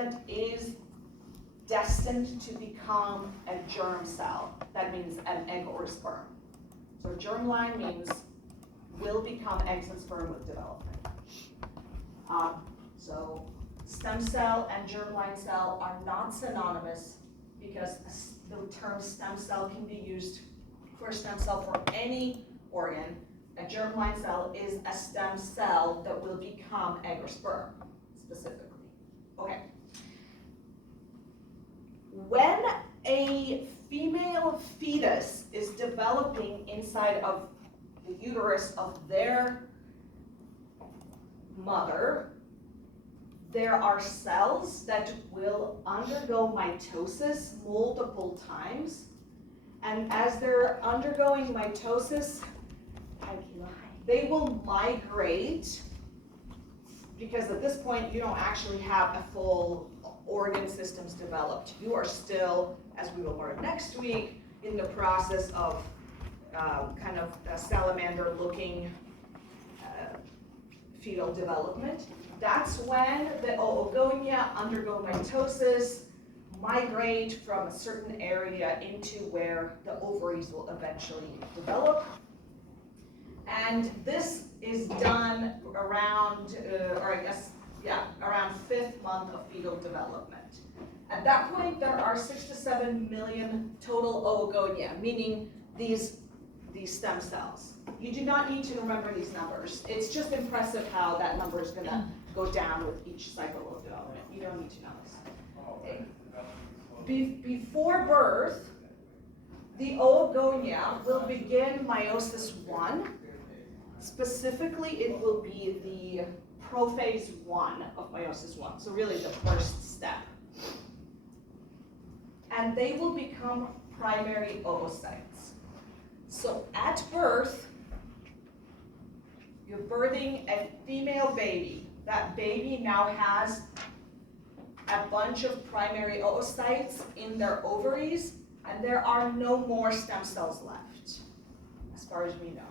that is destined to become a germ cell. That means an egg or a sperm. So germline means will become eggs and sperm with development. So stem cell and germline cell are not synonymous because the term stem cell can be used for a stem cell for any organ. A germline cell is a stem cell that will become egg or sperm, specifically. Okay. When a female fetus is developing inside of the uterus of their mother, there are cells that will undergo mitosis multiple times. And as they're undergoing mitosis, they will migrate, because at this point you don't actually have a full organ systems developed. You are still, as we will learn next week, in the process of kind of a salamander-looking fetal development. That's when the oogonia undergo mitosis, migrate from a certain area into where the ovaries will eventually develop. And this is done around, around 5th month of fetal development. At that point, there are 6 to 7 million total oogonia, meaning these stem cells. You do not need to remember these numbers. It's just impressive how that number is going to go down with each cycle of development. You don't need to know this. Okay. Before birth, the oogonia will begin meiosis 1. Specifically, it will be the prophase 1 of meiosis 1, so really the first step. And they will become primary oocytes. So at birth, you're birthing a female baby. That baby now has a bunch of primary oocytes in their ovaries, and there are no more stem cells left, as far as we know.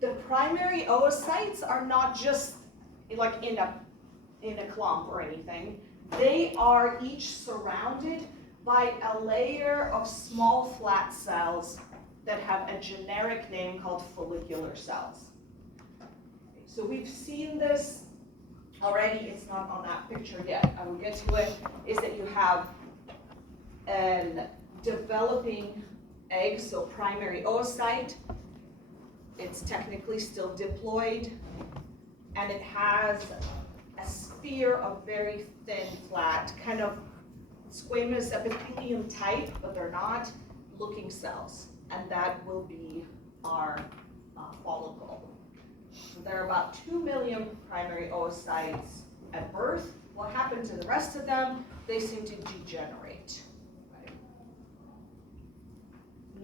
The primary oocytes are not just like in a clump or anything. They are each surrounded by a layer of small flat cells that have a generic name called follicular cells. So we've seen this already. It's not on that picture yet. I will get to it. Is that you have a developing egg, so primary oocyte. It's technically still diploid, and it has a sphere of very thin, flat, kind of squamous epithelium type, but they're not, looking cells, and that will be our follicle. So there are about 2 million primary oocytes at birth. What happened to the rest of them? They seem to degenerate.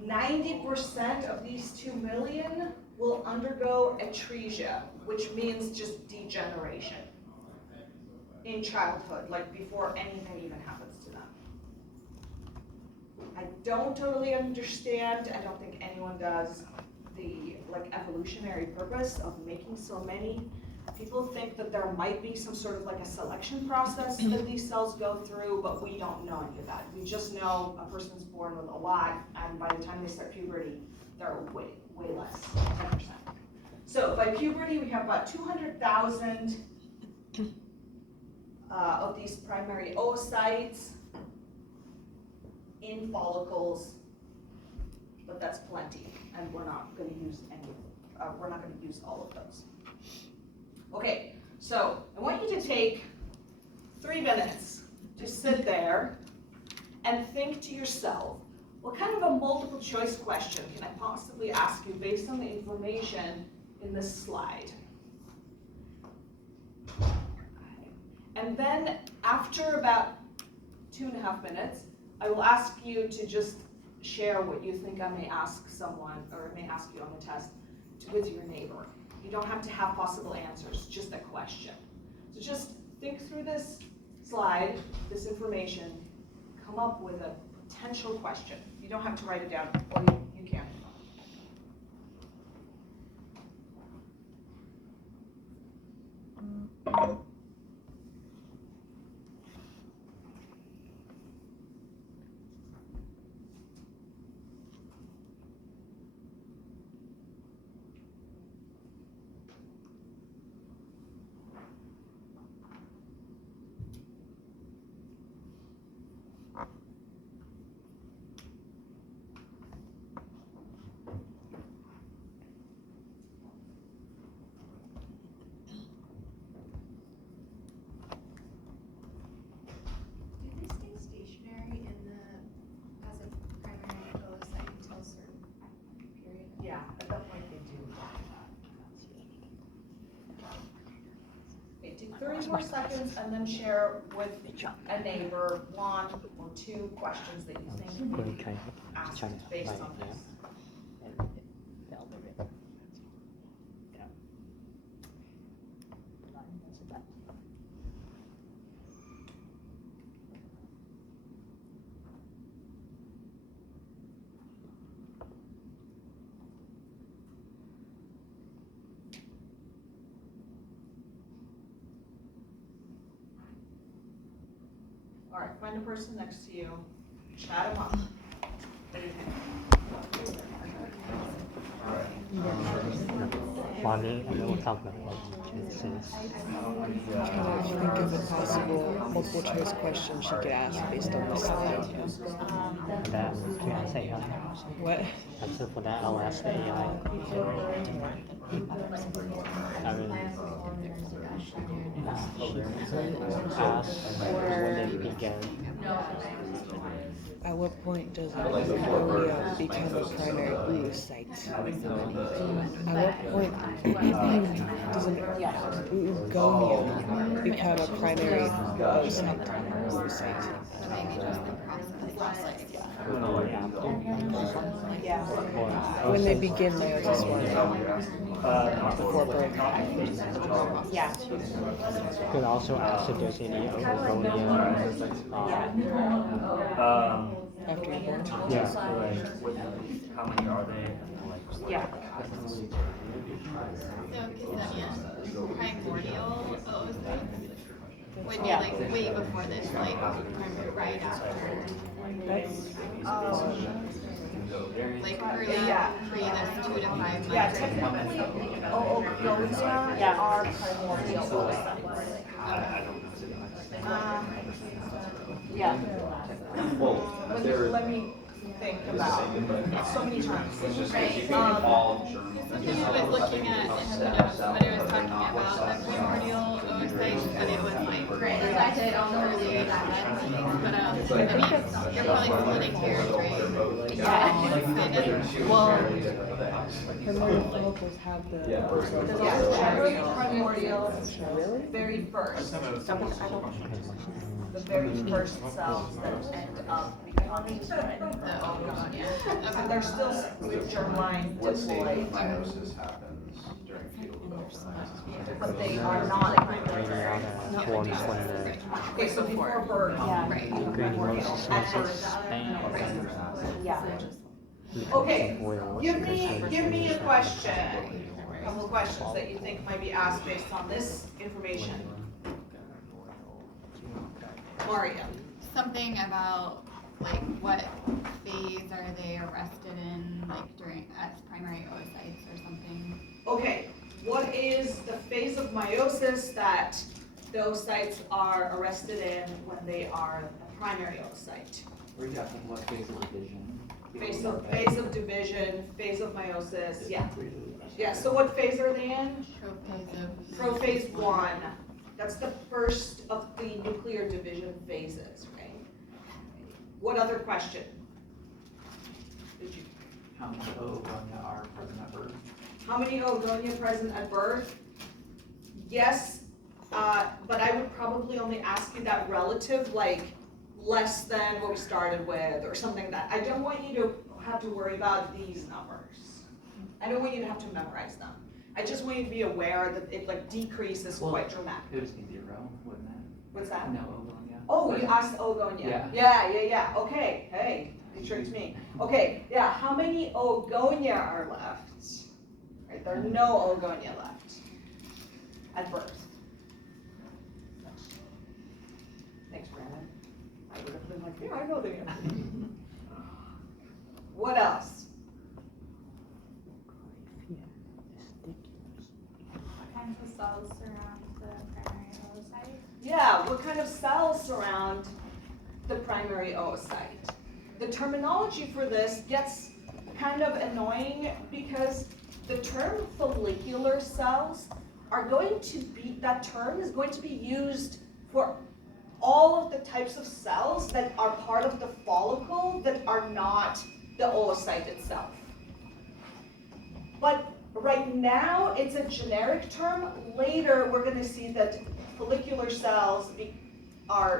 90% of these 2 million will undergo atresia, which means just degeneration in childhood, like before anything even happens to them. I don't totally understand, I don't think anyone does, the evolutionary purpose of making so many. People think that there might be some sort of a selection process that these cells go through, but we don't know any of that. We just know a person's born with a lot, and by the time they start puberty, they're way less, 10%. So by puberty, we have about 200,000 of these primary oocytes in follicles, but that's plenty, and we're not going to use we're not going to use all of those. Okay, so I want you to take 3 minutes to sit there and think to yourself, what kind of a multiple choice question can I possibly ask you based on the information in this slide? And then after about 2.5 minutes, I will ask you to just share what you think I may ask someone, or may ask you on the test, with your neighbor. You don't have to have possible answers, just a question. So just think through this slide, this information, come up with a potential question. You don't have to write it down, or you can. 30 more seconds and then share with a neighbor 1 or 2 questions that you think Good kind asked of based on this. All right, find a person next to you, chat them up. What do you think? Mommy, I know talk about what choices. Trying to think of a possible multiple choice question she could ask based on the slide. For that, can I say What? answer for that? I'll ask the AI. I mean, ask when they began. At what point does Ogonia become a primary oocyte? At what point does an Oogonia become a primary oocyte? Maybe just the process. When they begin meiosis one, before birth. Yeah. Could also ask if there's any Ogonia. After you're born. Yeah. How many are they? Yeah. So primordial oocytes would be like way before this, like right after, like early pre this 2 to 5 months. Yeah, technically, oogonia are primordial oocytes. Yeah. Let me think about so many terms. Right. I was looking at somebody was talking about the primordial oocytes, but it was like early but I mean, you're probably splitting hairs, right? Yeah. Well, primordial follicles have the. Very primordial, very first. The very first cells that end up becoming the oogonia. And they're still germline diploid, Meiosis happens during fetal development. but they are not. Forms when the Okay, so before birth. Right. granulosis Yeah. becomes Okay, oil. give me a question, a couple of questions that you think might be asked based on this information. Maria. Something about like what phase are they arrested in, like during as primary oocytes or something? Okay, what is the phase of meiosis that the oocytes are arrested in when they are a primary oocyte? Or you have to what phase of division? Phase of division, phase of meiosis, yeah. Yeah, so what phase are they in? Prophase 1. That's the first of the nuclear division phases, right? What other question? Did you? How many oogonia are present at birth? How many oogonia present at birth? Yes, but I would probably only ask you that relative, like less than what we started with or something like that. I don't want you to have to worry about these numbers. I don't want you to have to memorize them. I just want you to be aware that it like decreases quite dramatically. It would just be 0, wouldn't it? What's that? No oogonia. Oh, you asked oogonia. Yeah. Okay, hey, you tricked me. Okay, yeah, how many oogonia are left? Right, there are no oogonia left at birth. Thanks, Brandon. I would have been like, yeah, I know the answer. What else? What kinds of cells surround the primary oocyte? Yeah, what kind of cells surround the primary oocyte? The terminology for this gets kind of annoying because the term follicular cells are going to be, that term is going to be used for all of the types of cells that are part of the follicle that are not the oocyte itself. But right now, it's a generic term. Later, we're going to see that follicular cells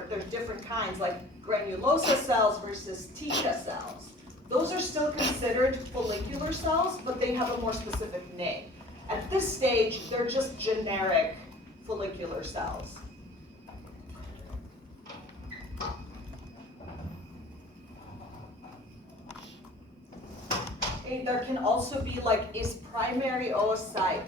there's different kinds, like granulosa cells versus T-cell cells. Those are still considered follicular cells, but they have a more specific name. At this stage, they're just generic follicular cells. Okay, there can also be like, is primary oocyte